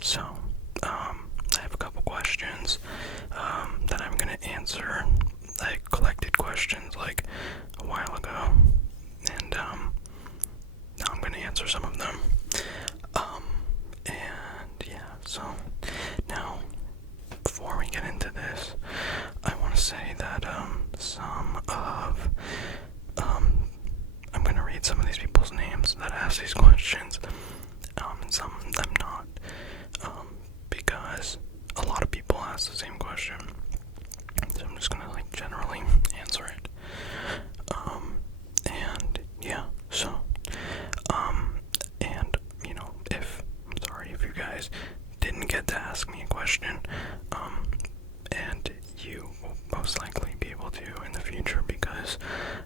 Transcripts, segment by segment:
So, I have a couple questions that I'm gonna answer. I collected questions like a while ago, and now I'm gonna answer some of them. And yeah, so now before we get into this, I want to say that I'm gonna read some of these people's names that ask these questions, and some of them not, because a lot of people ask the same question, so I'm just gonna like generally answer it. And yeah, so, and you know, I'm sorry if you guys didn't get to ask me a question, and you will most likely be able to in the future because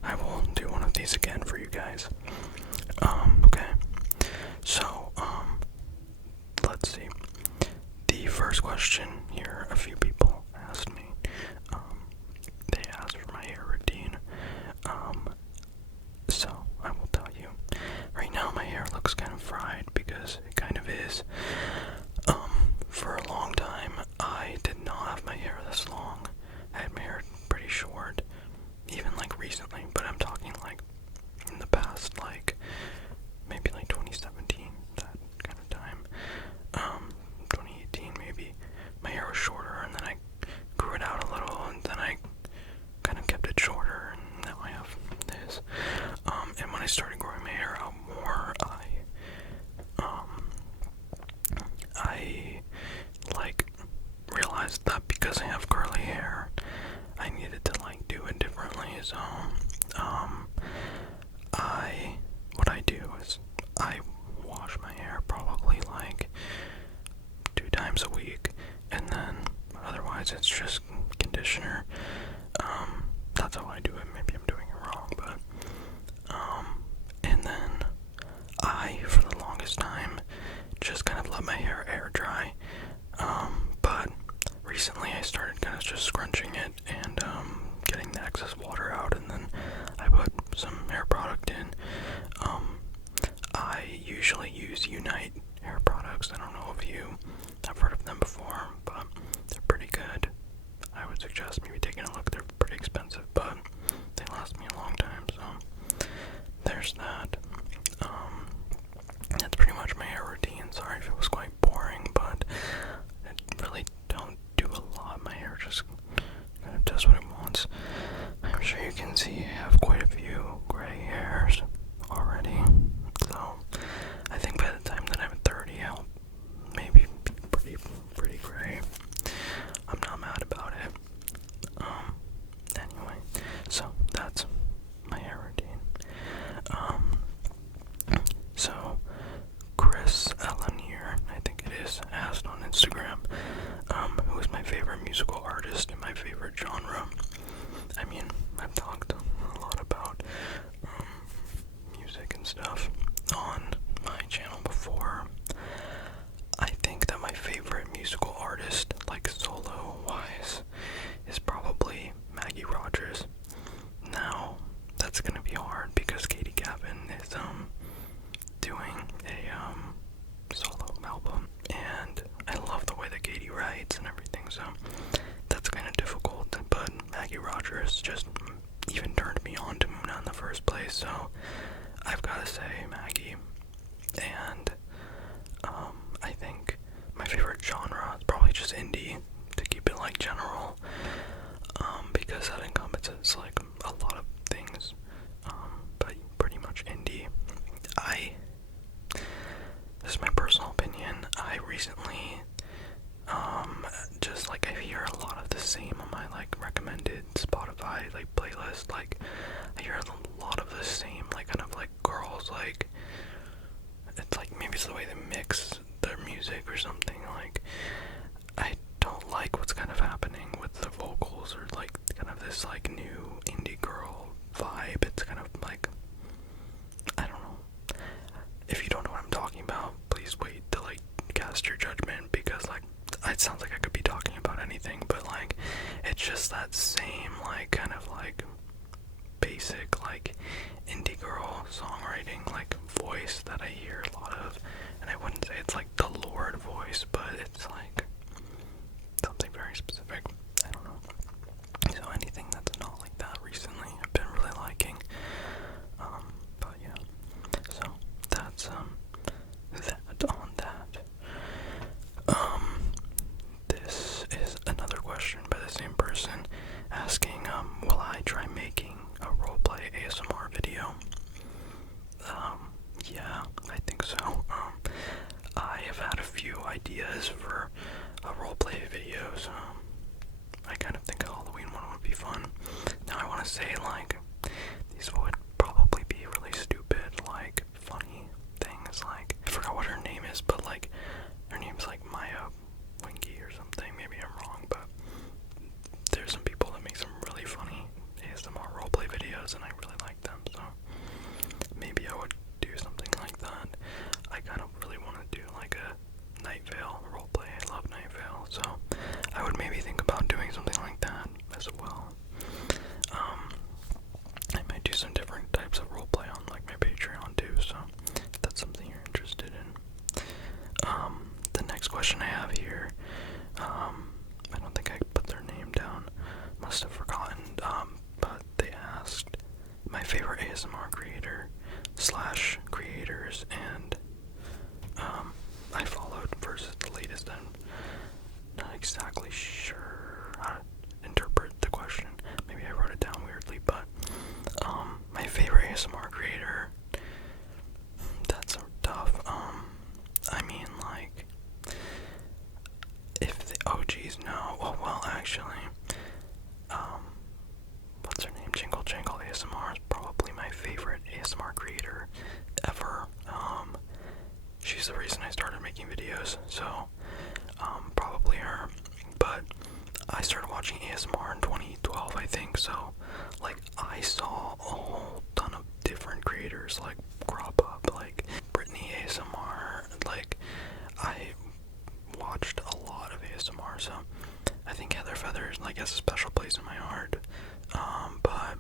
I will do one of these again for you guys. Okay. So, let's see. The first question here, a few people asked me. They asked for my hair routine. So I will tell you. Right now my hair looks kind of fried because it kind of is. For a long time I did not have my hair this long. I had my hair pretty short, even like recently, but I'm talking like in the past, like maybe like 2017, that kind of time. 2018 maybe. My hair was shorter, and then I grew it out a little, and then I kind of kept it shorter, and now I have this. And when I started growing my hair out more, I like realized that because I have curly hair, I needed to like do it differently. So, what I do is I wash my hair probably like 2 times a week, and then otherwise it's just conditioner. That's how I do it. Maybe I'm doing it wrong, but and then I, for the longest time, just kind of let my hair air dry. But recently I started kind of just scrunching it and getting the excess water out, and then I put some hair product in. I usually use Unite hair products. I don't know if you have heard of them before, but they're pretty good. I would suggest maybe taking a look. They're pretty expensive, but they last me a long time, so there's that. That's pretty much my hair routine. Sorry if it was quite boring, but I really don't do a lot. My hair just kind of does what it wants. I'm sure you can see I have quite a few gray hairs already, so I think by the time that I'm 30, I'll maybe be pretty gray. I'm not mad about it. Anyway, so that's my hair routine. So Chris Elanier, I think it is, asked on Instagram, who is my favorite musical artist and my favorite genre. I mean, I've talked a lot about music and stuff on my channel before. I think that my favorite musical artist, like solo-wise, is probably Maggie Rogers. Now, that's gonna be hard because Katie Gavin is doing a solo album, and I love the way that Katie writes and everything, so that's kind of difficult. But Maggie Rogers just even turned me on to Muna in the first place, so I've gotta say Maggie. And I think my favorite genre is probably just indie, to keep it like general, because that encompasses like a lot of things, but pretty much indie. This is my personal opinion, I recently, just like I hear a lot of the same on my like recommended Spotify like playlist. Like I hear a lot of the same like kind of like girls, like it's like maybe it's the way they mix their music or something. Like I don't like what's kind of happening with the vocals, or like kind of this like new indie girl vibe. It's kind of like, I don't know. If you don't know what I'm talking about, please wait to like cast your judgment, because like it sounds like I could be talking about anything, but like it's just that same like kind of like basic like indie girl songwriting like voice that I hear a lot of. And I wouldn't say it's like the Lord voice, but few ideas for roleplay videos. I kind of think a Halloween one would be fun. Now I want to say, like, these would probably be really stupid, like, funny things, like, I forgot what her name is, but, like, her name's, like, Maya Winky or something, maybe I'm wrong, but there's some people that make some really funny ASMR roleplay videos, and I really like them, so maybe I would do something like that. I kind of really want to do, like, a Night Vale roleplay. I love Night Vale, so I would maybe think about doing something like that as well. I might do some different types of roleplay on, like, my Patreon too, so if that's something you're interested in. The next question I have here, I don't think I put their name down, must have forgotten, but they asked my favorite ASMR creator / creators, and I followed versus the latest. I'm not exactly sure how to interpret the question. Maybe I wrote it down weirdly, but my favorite ASMR creator, that's so tough. I mean, like, if the OGs know, well, actually, what's her name? Jingle Jangle ASMR is probably my favorite ASMR creator ever. She's the reason I started making videos, so, probably her. But I started watching ASMR in 2012, I think, so, like, I saw a whole ton of different creators, like, crop up, like, Britney ASMR, like, I watched a lot of ASMR, so I think Heather Feathers, like, has a special place in my heart, but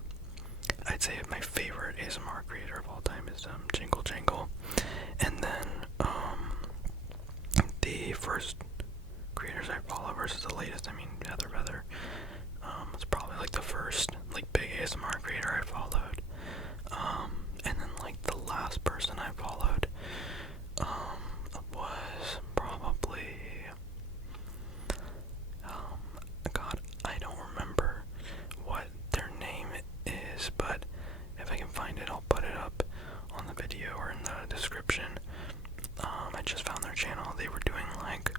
I'd say my favorite ASMR creator of all time is, Jingle Jangle, and then, the first creators I follow versus the latest, I mean, Heather Feather, it's probably, like, the first, like, big ASMR creator I followed, and then, like, the last person I followed, was probably, God, I don't remember what their name is, but if I can find it, I'll put it up on the video or in the description. I just found their channel. They were doing, like,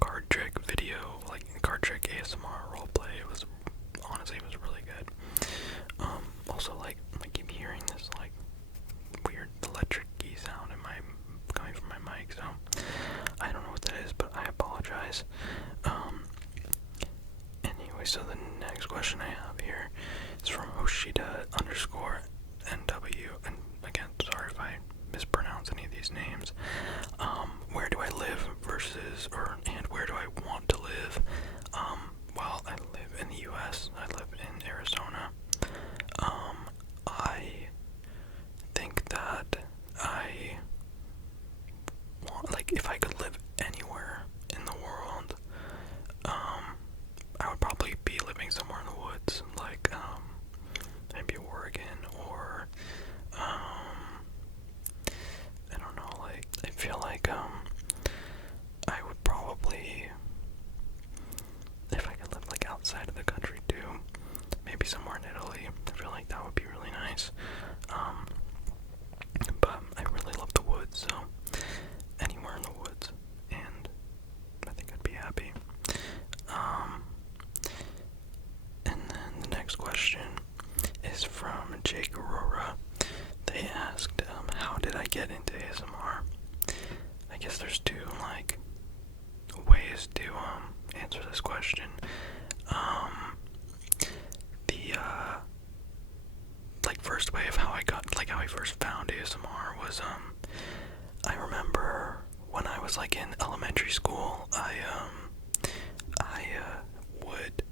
card trick video, like, card trick ASMR roleplay. It was, honestly, it was really good. Also, like, I keep hearing this, like, weird electric-y sound coming from my mic, so I don't know what that is, but I apologize. Anyway, so the next question I have here is from Hoshida_NW, and again, sorry if I mispronounce any of these names. Where do I live and where do I want to live? Well, I live in the US. I live in Arizona. I think that I want, like, if I could live anywhere in the world, I would probably be living somewhere in the woods, like, maybe Oregon, or, I don't know, like, I feel like, I would probably, if I could live, like, outside of the country too, maybe somewhere in Italy. I feel like that would be really nice. But I really love the woods, so anywhere in the woods, and I think I'd be happy. And then the next question is from Jake Aurora. They asked, how did I get into ASMR? I guess there's two, like, ways to, answer this question. The, like, first way of how I first found ASMR was, I remember when I was, like, in elementary school, I would,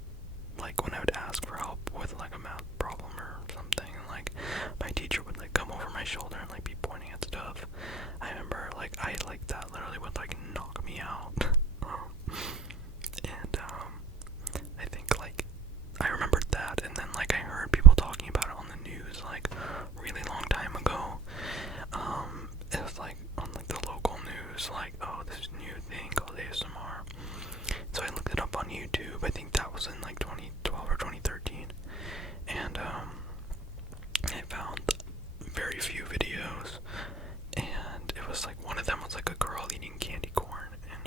like, when I would ask for help with, like, a math problem or something, and, like, my teacher would, like, come over my shoulder and, like, be pointing at stuff. I remember, like, that literally would, like, knock me out. And, I think, like, I remembered that, and then, like, I heard people talking about it on the news, like, a really long time ago. It was, like, on, like, the local news, like, oh, this new thing called ASMR. So I looked it up on YouTube. I think that was in, like, 2012 or 2013, and, I found very few videos, and it was, like, one of them was, like, a girl eating candy corn, and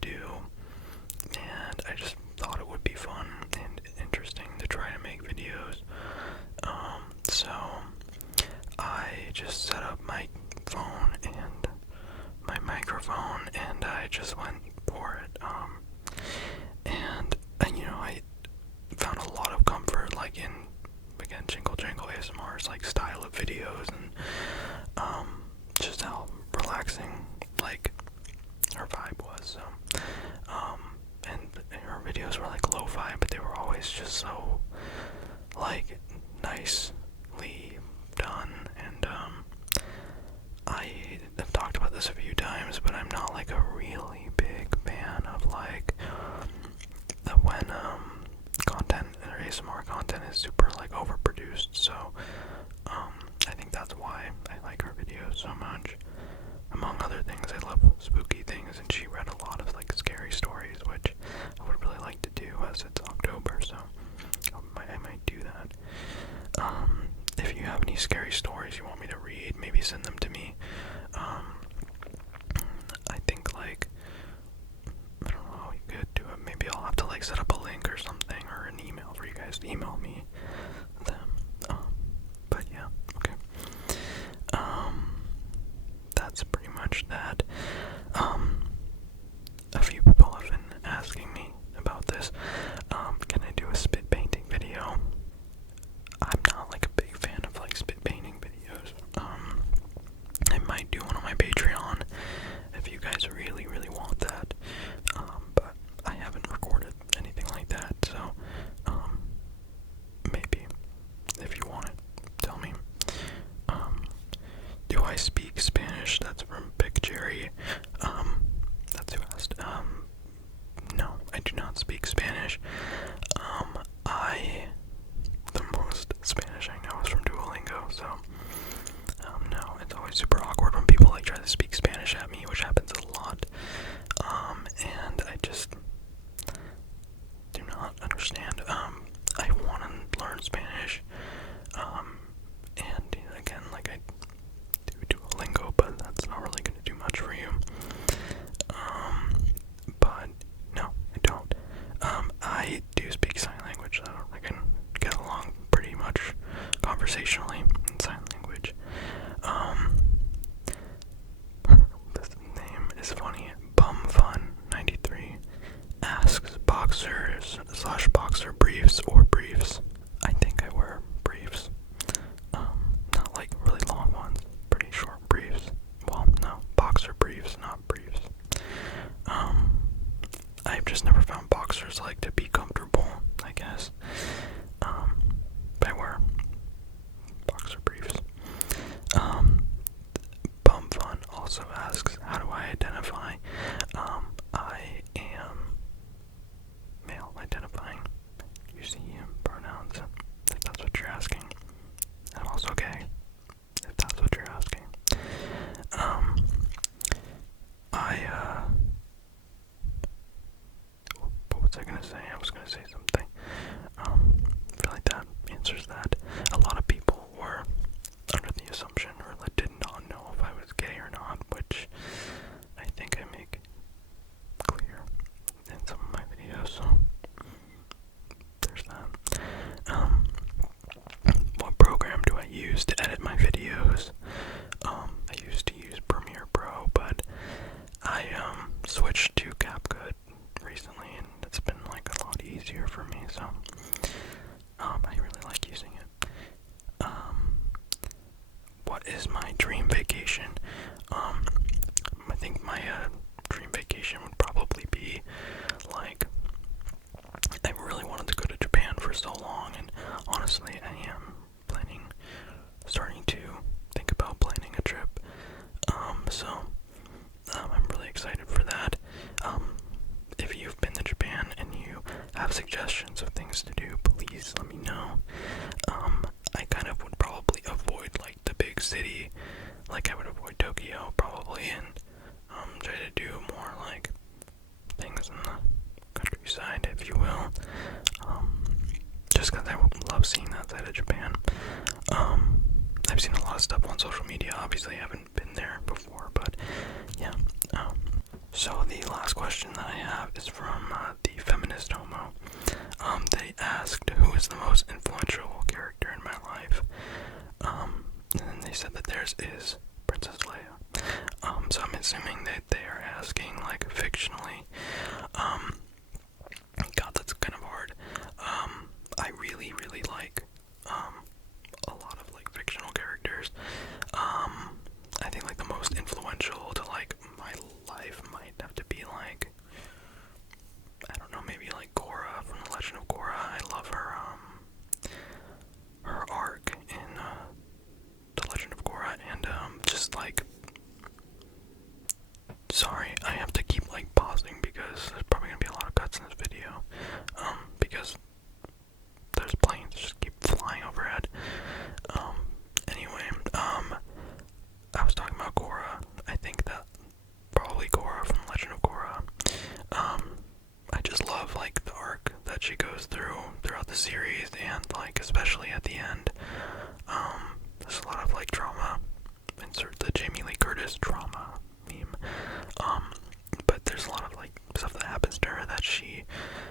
to do, and I just thought it would be fun and interesting to try to make videos. So I just set up my phone and my microphone, and I just went for it. And I found a lot of comfort, like in, again, Jingle Jangle ASMR's like style of videos, and just how relaxing like her vibe was. So and her videos were like lo-fi, but they were always just so like nicely done. And I have talked about this a few times, but I'm not like a really big fan of like when content or ASMR content is super like overproduced. So I think that's why I like her videos so much. Among other things, I love spooky things, and she read a lot of like scary stories, which I would really like to do as it's October, so I might do that. If you have any scary stories you want me to read, maybe send them to me. I think like, I don't know how you could do it. Maybe I'll have to like set up a link or something, or an email for you guys to email me them. But yeah, okay. That's pretty much that. A few people have been asking me about this. Can I do a spit painting video? I'm not like a big fan of like spit painting videos. I might do one on my Patreon if you guys really, really want that. But I haven't recorded anything like that, so maybe if you want it, tell me. Do I speak Spanish? That's from Big Jerry. That's who asked. No, I do not speak Spanish. The most Spanish I know is from Duolingo, so, no, it's always super awkward when people, like, try to speak Spanish at me, which happens a lot, and I just do not understand. I want to learn Spanish, and, again, like, I do Duolingo, but that's not really going to do much for you. But no, I don't. I do speak sign language, so I can get along pretty much conversationally in sign language. This name is funny. Bumfun93 asks boxers / boxer briefs or briefs. I think I wear briefs. Not like really long ones, pretty short briefs. Well, no, boxer briefs, not briefs. I've just never found boxers like to be comfortable, I guess. But I wear boxer briefs. Bumfun also asks, how do I identify? I am male identifying, using pronouns, if that's what you're asking. I'm also gay, if that's what you're asking. What was I gonna say? I was gonna say something. I feel like that answers that. A lot of people were under the assumption, or like did not know if I was gay or not, which I think I make clear in some of my videos, so there's that. What program do I use to edit my videos? I used to use Premiere Pro, but I switched to CapCut recently, and it's been like a lot easier for me, so I really like using it. What is my dream vacation? I think my dream vacation would probably be like, I really wanted to go to Japan for so long, and honestly I am starting to think about planning a trip. So I'm really excited for that. If you've been to Japan and you have suggestions of things to do, please let me know. I kind of would probably avoid like the big city, like I would avoid Tokyo probably, and try to do more like things in the countryside, if you will. Just because I love seeing that side of Japan. I've seen a lot of stuff on social media. Obviously, I haven't been there before, but yeah. So the last question that I have is from the Feminist Homo. They asked, who is the most influential character in my life? And they said that theirs is Princess Leia. So I'm assuming that they are asking, like, fictionally. God, that's kind of hard. I really, really like, a lot of, like, fictional characters. I think, like, the most influential to, like, my life might have to be, like, I don't know, maybe, like, Korra from The Legend of Korra. I love her, her arc in, The Legend of Korra, and, just, like, sorry, I have to keep, like, pausing because there's probably gonna be a lot of cuts in this video, because there's planes that just keep flying overhead. Anyway, I was talking about Korra. I think that probably Korra from Legend of Korra. I just love, like, the arc that she goes through throughout the series, and, like, especially at the end. There's a lot of, like, drama. Insert the Jamie Lee Curtis drama meme. But there's a lot of, like, stuff that happens to her that she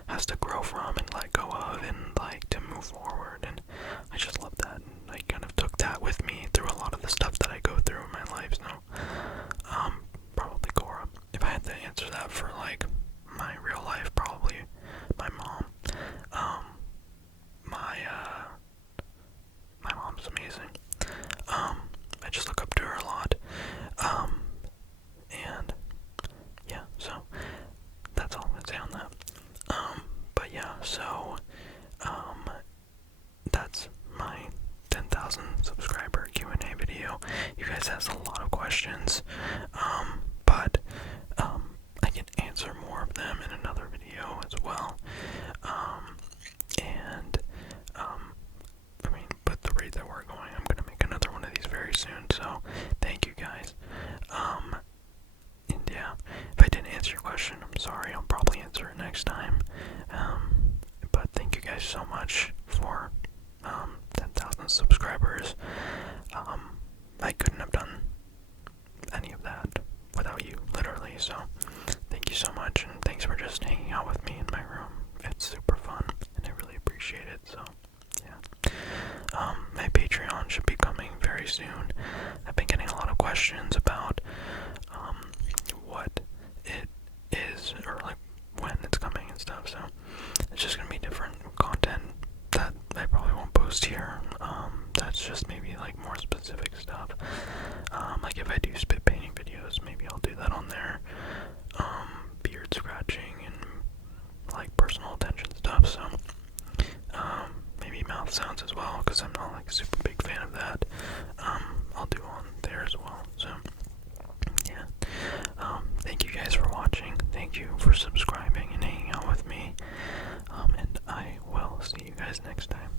has to grow from and let go of, and, like, to move forward, and I just love that, and I kind of took that with me through a lot of the stuff that I go through in my life, so, probably Korra. If I had to answer that for, like, my real life, probably my mom. My mom's amazing. I just look up to her a lot, and, yeah, so, that's all I'm gonna say on that. But yeah, so, that's my 10,000 subscriber Q&A video. You guys asked a lot of questions, but, I can answer more of them in another video as well, and, I mean, with the rate that we're going, I'm gonna make another one of these very soon, so, thank you guys. And yeah, if I didn't answer your question, I'm sorry, I'll probably answer it next time. But thank you guys so much for 10,000 subscribers. I couldn't have done any of that without you, literally, so thank you so much, and thanks for just hanging out with me in my room. It's super fun, and I really appreciate it, so yeah. My Patreon should be coming very soon. I've been getting a lot of questions about what it is, or like when it's coming and stuff, so it's just gonna be different content that I probably won't post here. That's just maybe like more specific stuff. Like if I do spit painting videos, maybe I'll do that on there. Beard scratching and like personal attention stuff, so maybe mouth sounds as well, because I'm not like a super big fan of that. I'll do on there as well, so yeah. Thank you guys for watching. Thank you for subscribing and hanging out with me. And I will see you guys next time.